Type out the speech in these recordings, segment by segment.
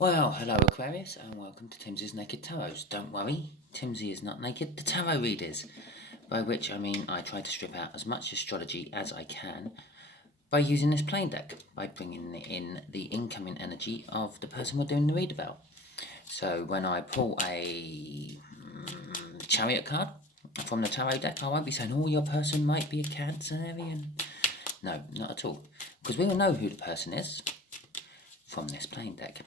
Well, hello Aquarius, and welcome to Timsy's Naked Tarot. Don't worry, Timsy is not naked, the tarot read is. By which I mean I try to strip out as much astrology as I can by using this plain deck, by bringing in the incoming energy of the person we're doing the read about. So when I pull a chariot card from the tarot deck, I won't be saying, oh, your person might be a Cancerian. No, not at all. Because we will know who the person is from this plain deck.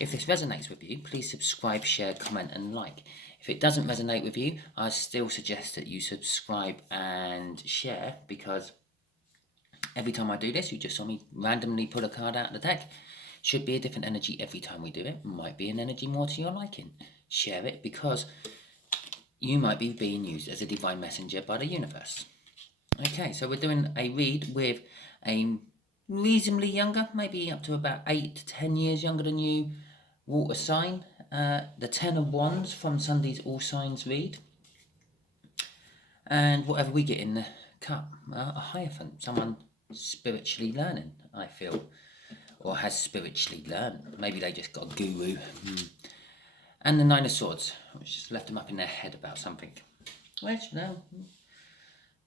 If this resonates with you, please subscribe, share, comment and like. If it doesn't resonate with you, I still suggest that you subscribe and share, because every time I do this, you just saw me randomly pull a card out of the deck. Should be a different energy every time we do it. Might be an energy more to your liking. Share it, because you might be being used as a divine messenger by the universe. Okay, so we're doing a read with a reasonably younger, maybe up to about 8 to 10 years younger than you, water sign. The 10 of Wands from Sunday's All Signs read. And whatever we get in the cup, a Hierophant, someone spiritually learning, I feel, or has spiritually learned. Maybe they just got a guru. And the Nine of Swords, which just left them up in their head about something. Which,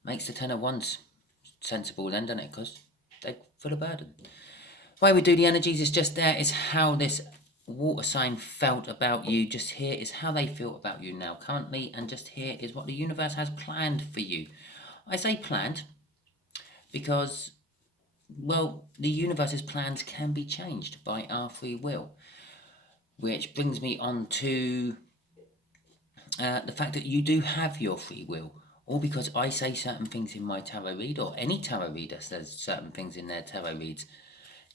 makes the 10 of Wands sensible then, doesn't it? Because they're full of burden. The way we do the energies is just there, is how this water sign felt about you. Just here is how they feel about you now currently, and just here is what the universe has planned for you. I say planned because, well, the universe's plans can be changed by our free will, which brings me on to the fact that you do have your free will. Or because I say certain things in my tarot read, or any tarot reader says certain things in their tarot reads,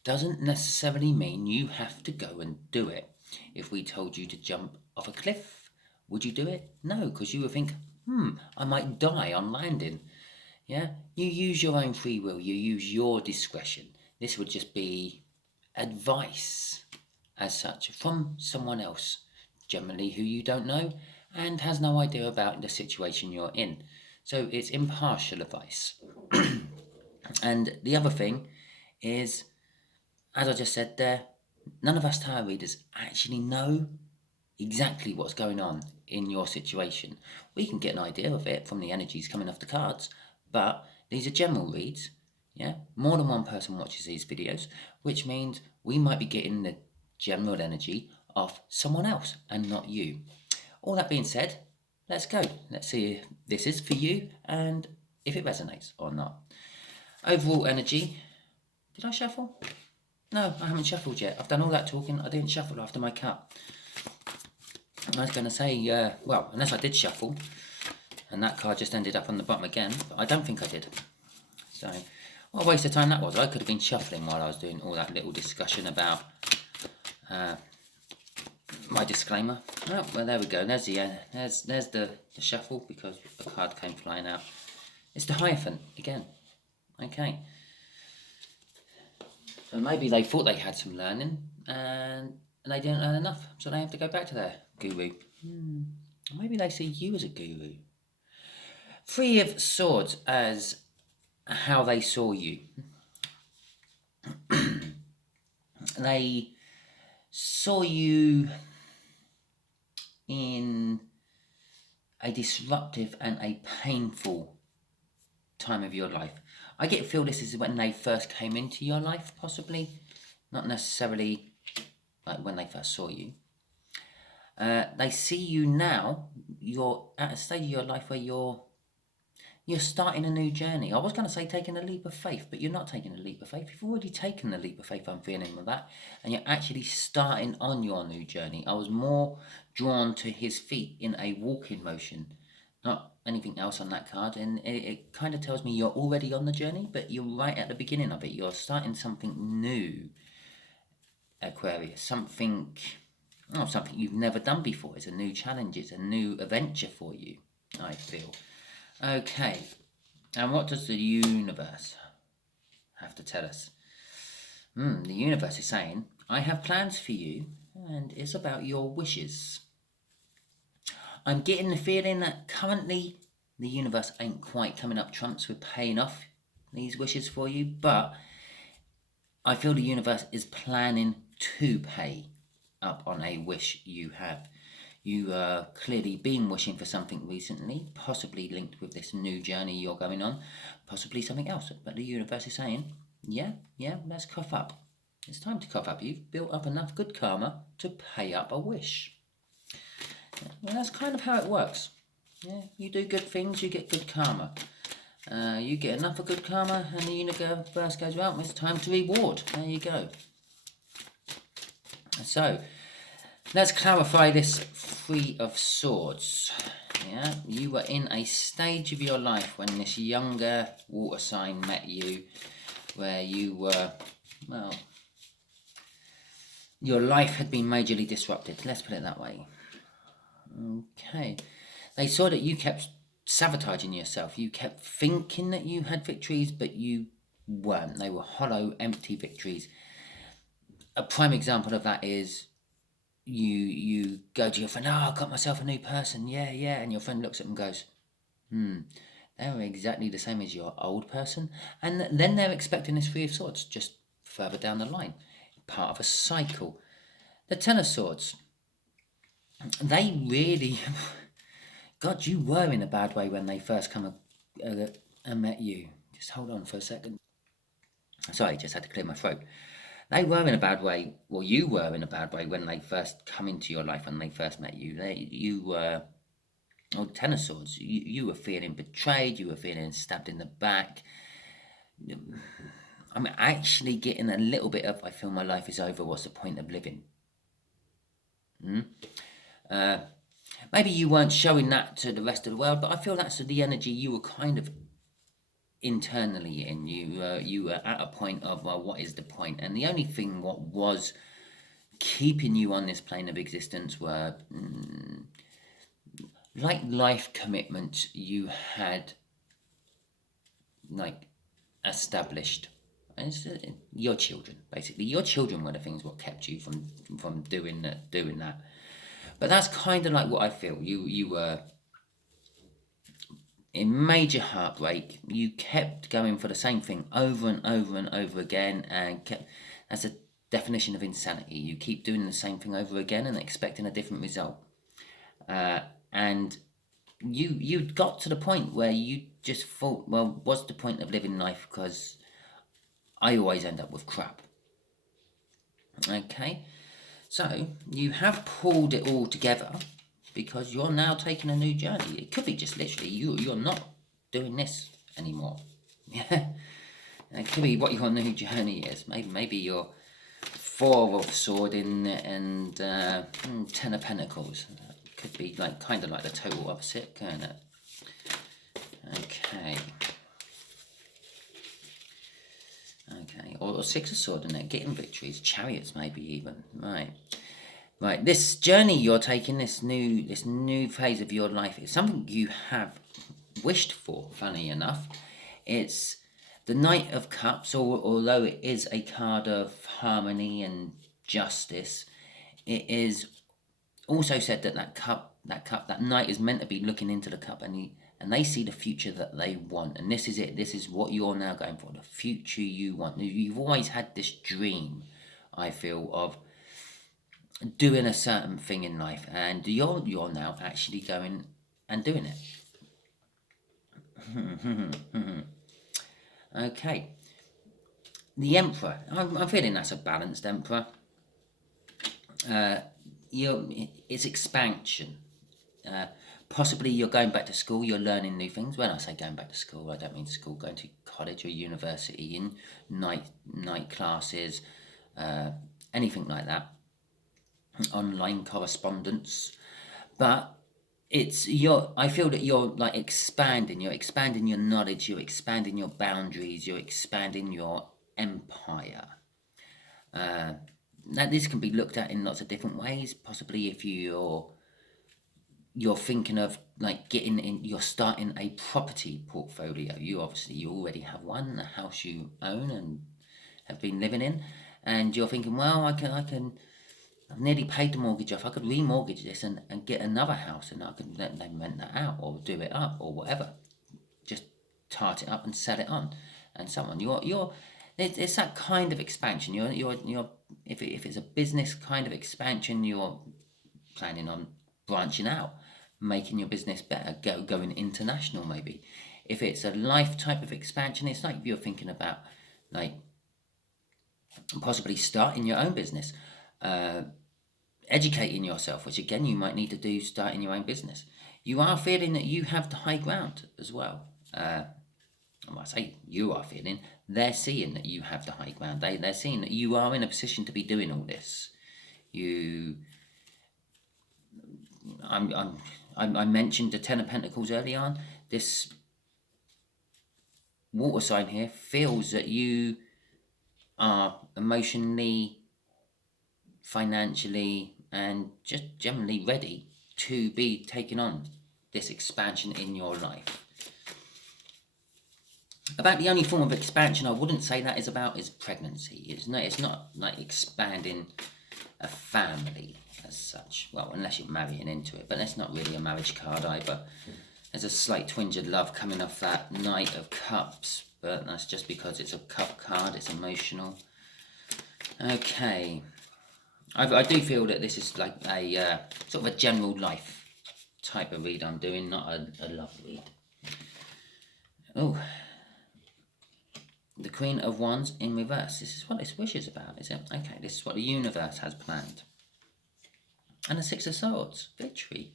doesn't necessarily mean you have to go and do it. If we told you to jump off a cliff, would you do it? No, because you would think, I might die on landing. Yeah, you use your own free will, you use your discretion. This would just be advice as such from someone else, generally who you don't know and has no idea about the situation you're in. So it's impartial advice. And the other thing is, as I just said there, none of us tarot readers actually know exactly what's going on in your situation. We can get an idea of it from the energies coming off the cards, but these are general reads. Yeah, more than one person watches these videos, which means we might be getting the general energy of someone else and not you. All that being said, let's go. Let's see if this is for you and if it resonates or not. Overall energy. Did I shuffle? No, I haven't shuffled yet. I've done all that talking. I didn't shuffle after my cup. I was going to say, well, unless I did shuffle, and that card just ended up on the bottom again, but I don't think I did. So, what a waste of time that was. I could have been shuffling while I was doing all that little discussion about my disclaimer. Oh, well, there we go. There's the shuffle, because the card came flying out. It's the Hierophant again. Okay. So maybe they thought they had some learning and they didn't learn enough, so they have to go back to their guru. Maybe they see you as a guru. Three of Swords as how they saw you. They saw you in a disruptive and a painful time of your life. I feel this is when they first came into your life, possibly. Not necessarily like when they first saw you. They see you now. You're at a stage of your life where you're starting a new journey. I was going to say taking a leap of faith, but you're not taking a leap of faith. You've already taken the leap of faith, I'm feeling with that. And you're actually starting on your new journey. I was more drawn to his feet in a walking motion, not anything else on that card. And it kind of tells me you're already on the journey, but you're right at the beginning of it. You're starting something new, Aquarius. Something you've never done before. It's a new challenge. It's a new adventure for you, I feel. Okay, and what does the universe have to tell us? The universe is saying, I have plans for you, and it's about your wishes. I'm getting the feeling that currently the universe ain't quite coming up trumps with paying off these wishes for you, but I feel the universe is planning to pay up on a wish you have. You are clearly been wishing for something recently, possibly linked with this new journey you're going on, possibly something else. But the universe is saying, yeah, let's cough up. It's time to cough up. You've built up enough good karma to pay up a wish. Well, that's kind of how it works. Yeah, you do good things, you get good karma. You get enough of good karma, and the universe goes, well, it's time to reward. There you go. So, let's clarify this Three of Swords. Yeah, you were in a stage of your life when this younger water sign met you, where you were, well, your life had been majorly disrupted. Let's put it that way. Okay. They saw that you kept sabotaging yourself. You kept thinking that you had victories, but you weren't. They were hollow, empty victories. A prime example of that is you go to your friend, I got myself a new person, yeah, and your friend looks at them and goes, they're exactly the same as your old person. And then they're expecting this Three of Swords just further down the line, part of a cycle. The Ten of Swords, they really, God, you were in a bad way when they first come and met you. Just hold on for a second. Sorry, just had to clear my throat. They were in a bad way, well, you were in a bad way when they first come into your life, when they first met you. You were, Ten of Swords, you were feeling betrayed, you were feeling stabbed in the back. I'm actually getting a little bit of, I feel my life is over, what's the point of living? Maybe you weren't showing that to the rest of the world, but I feel that's the energy you were kind of internally in. You were at a point of, well, what is the point? And the only thing what was keeping you on this plane of existence were like life commitments you had like established. And it's, your children, basically. Your children were the things what kept you from doing that. But that's kind of like what I feel. You were in major heartbreak. You kept going for the same thing over and over and over again, and that's a definition of insanity. You keep doing the same thing over again and expecting a different result. And you got to the point where you just thought, well, what's the point of living life? Because I always end up with crap. Okay, so you have pulled it all together because you're now taking a new journey. It could be just literally you're not doing this anymore. Yeah, it could be what your new journey is. Maybe you're Four of Swords and Ten of Pentacles. Could be like kind of like the total opposite, can't it? Okay. Or Six of Swords, and getting victories, Chariots, maybe even. Right. This journey you're taking, this new phase of your life, is something you have wished for. Funny enough, it's the Knight of Cups. Although it is a card of harmony and justice, it is also said that that knight is meant to be looking into the cup, and they see the future that they want. And this is it. This is what you're now going for, the future you want. You've always had this dream, I feel, of doing a certain thing in life, and you're now actually going and doing it. Okay. The Emperor. I'm feeling that's a balanced Emperor. It's expansion. Possibly you're going back to school, you're learning new things. When I say going back to school, I don't mean school, going to college or university, in night classes, anything like that, online correspondence. But I feel that you're like expanding your knowledge, you're expanding your boundaries, you're expanding your empire. Now this can be looked at in lots of different ways. Possibly if you're thinking of like you're starting a property portfolio. You already have one, a house you own and have been living in, and you're thinking, well, I've nearly paid the mortgage off. I could remortgage this and get another house, and I could let them rent that out or do it up or whatever. Just tart it up and sell it on, and so on. It's that kind of expansion. You're if it's a business kind of expansion, you're planning on branching out, making your business better, going international maybe. If it's a life type of expansion, it's like you're thinking about like possibly starting your own business, educating yourself, which again you might need to do, starting your own business. You are feeling that you have the high ground as well. When I say you are feeling, they're seeing that you have the high ground. They're seeing that you are in a position to be doing all this. I mentioned the Ten of Pentacles early on. This water sign here feels that you are emotionally, financially, and just generally ready to be taking on this expansion in your life. About the only form of expansion I wouldn't say that is about is pregnancy. It's not like expanding a family as such. Well, unless you're marrying into it, but that's not really a marriage card either. There's a slight twinge of love coming off that Knight of Cups, but that's just because it's a cup card, it's emotional. Okay. I do feel that this is like a sort of a general life type of read I'm doing, not a love read. Oh. The Queen of Wands in reverse. This is what this wish is about, is it? Okay, this is what the universe has planned. And the Six of Swords. Victory.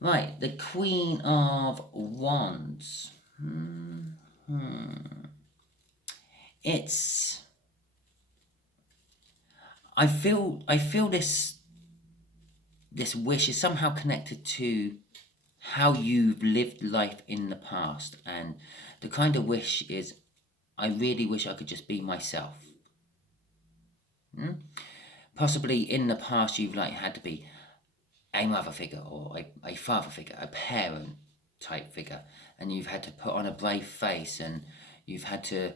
Right, the Queen of Wands. It's... I feel this wish is somehow connected to how you've lived life in the past, and the kind of wish is, I really wish I could just be myself. Possibly in the past you've like had to be a mother figure or a father figure, a parent type figure, and you've had to put on a brave face, and you've had to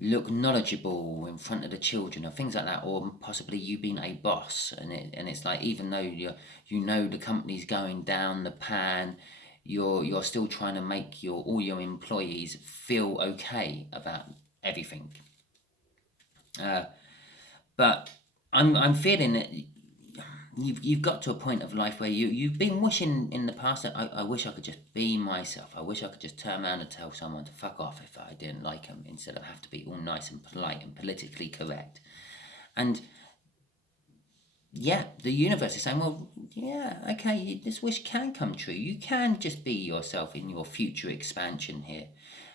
look knowledgeable in front of the children or things like that, or possibly you being a boss, and it's like, even though you know the company's going down the pan, you're still trying to make all your employees feel okay about everything. But I'm feeling that you've got to a point of life where you've been wishing in the past that I wish I could just be myself. I wish I could just turn around and tell someone to fuck off if I didn't like them, instead of have to be all nice and polite and politically correct. And yeah, the universe is saying, well, yeah, okay, this wish can come true. You can just be yourself in your future expansion here.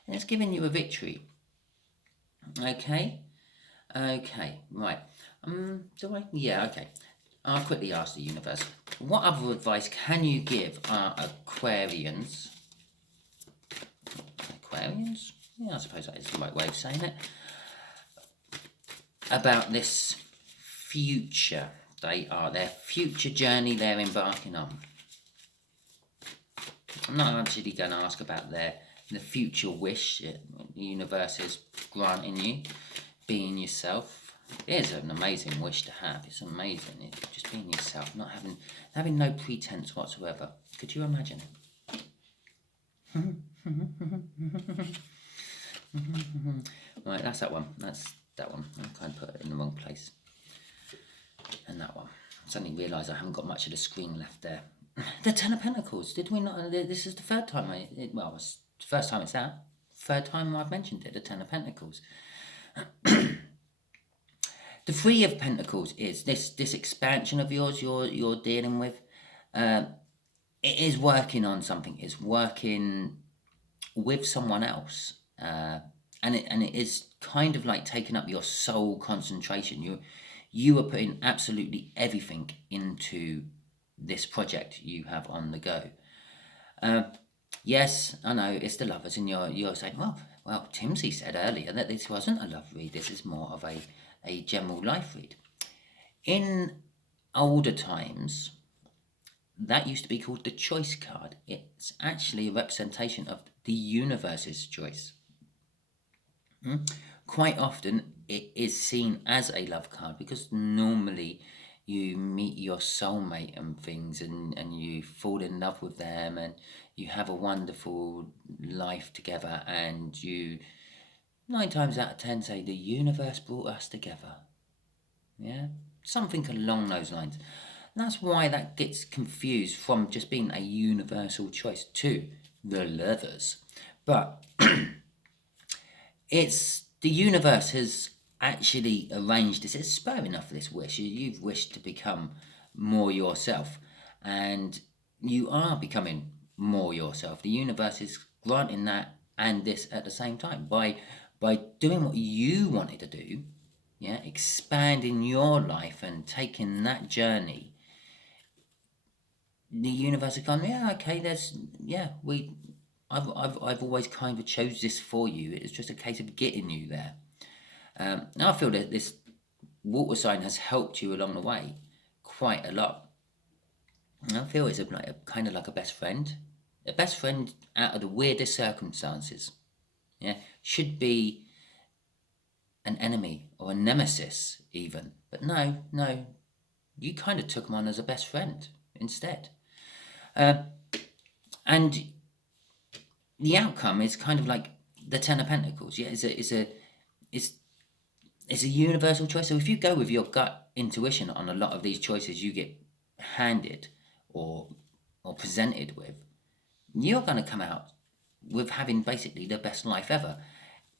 And it's giving you a victory. Okay, right. Do I? Yeah, okay. I'll quickly ask the universe, what other advice can you give our Aquarians? Aquarians? Yeah, I suppose that is the right way of saying it. About this future their future journey they're embarking on. I'm not actually going to ask about the future wish the universe is granting you, being yourself. It is an amazing wish to have. It's amazing. Just being yourself, not having no pretense whatsoever. Could you imagine it? Right, that's that one. That's that one. I kind of put it in the wrong place. And that one. I suddenly realised I haven't got much of the screen left there. The Ten of Pentacles. Did we not? This is the third time it's the first time it's out. Third time I've mentioned it. The Ten of Pentacles. The Three of Pentacles is this expansion of yours you're dealing with. It is working on something. It's working with someone else, and it is kind of like taking up your sole concentration. You are putting absolutely everything into this project you have on the go. Yes, I know it's the lovers, and you're saying, well, Timsy said earlier that this wasn't a love read. This is more of a general life read. In older times, that used to be called the choice card. It's actually a representation of the universe's choice. Quite often, it is seen as a love card because normally you meet your soulmate and things, and you fall in love with them, and you have a wonderful life together, and you 9 times out of 10 say the universe brought us together. Yeah, something along those lines. And that's why that gets confused from just being a universal choice to the Lovers. But it's the universe has actually arranged this. It's spurring off this wish. You've wished to become more yourself, and you are becoming more yourself. The universe is granting that and this at the same time by doing what you wanted to do. Yeah, expanding your life and taking that journey. The universe has gone, yeah, okay, I've always kind of chose this for you. It's just a case of getting you there. Now I feel that this water sign has helped you along the way quite a lot. And I feel it's like a kind of like a best friend out of the weirdest circumstances. Yeah, should be an enemy or a nemesis even, but no, you kind of took him on as a best friend instead. And the outcome is kind of like the Ten of Pentacles. Yeah, it's a universal choice. So if you go with your gut intuition on a lot of these choices you get handed or presented with, you're going to come out with having basically the best life ever.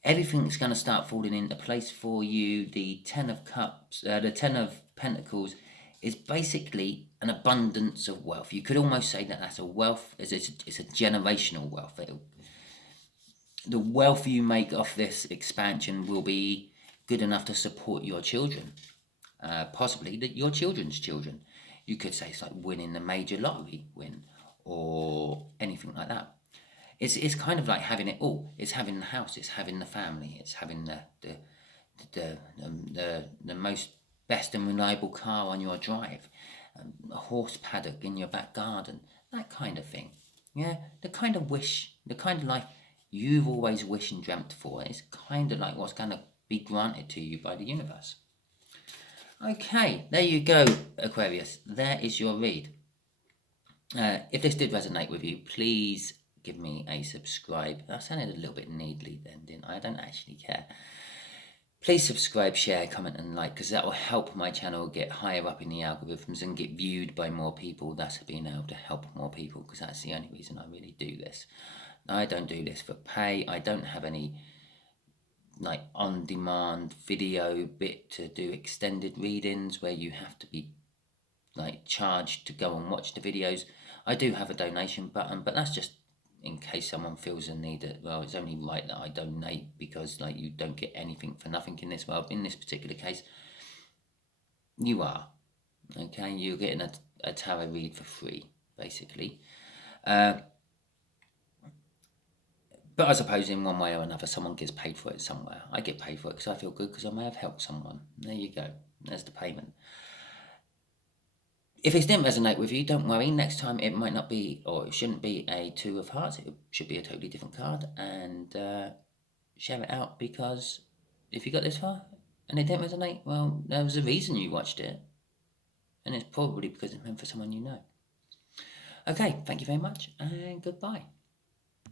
Everything's going to start falling into place for you. The Ten of Cups, the Ten of Pentacles is basically an abundance of wealth. You could almost say that that's a wealth, it's a generational wealth. The wealth you make off this expansion will be good enough to support your children, possibly your children's children. You could say it's like winning the major lottery win or anything like that. It's kind of like having it all. It's having the house, it's having the family, it's having the most best and reliable car on your drive, a horse paddock in your back garden, that kind of thing. Yeah, the kind of life you've always wished and dreamt for. It's kind of like what's going to be granted to you by the universe. Okay, there you go, Aquarius. There is your read. If this did resonate with you, please give me a subscribe. That sounded a little bit needly then, didn't I? I don't actually care. Please subscribe, share, comment and like, because that will help my channel get higher up in the algorithms and get viewed by more people. That's being able to help more people, because that's the only reason I really do this. I don't do this for pay. I don't have any like on-demand video bit to do extended readings where you have to be like charged to go and watch the videos. I do have a donation button, but that's just in case someone feels a need that, well, it's only right that I donate, because like you don't get anything for nothing in this world. In this particular case, you are. Okay, you're getting a tarot read for free, basically. But I suppose in one way or another, someone gets paid for it somewhere. I get paid for it because I feel good because I may have helped someone. There you go. There's the payment. If it didn't resonate with you, don't worry. Next time it might not be, or it shouldn't be a Two of Hearts. It should be a totally different card. And share it out, because if you got this far and it didn't resonate, well, there was a reason you watched it. And it's probably because it's meant for someone you know. Okay, thank you very much and goodbye.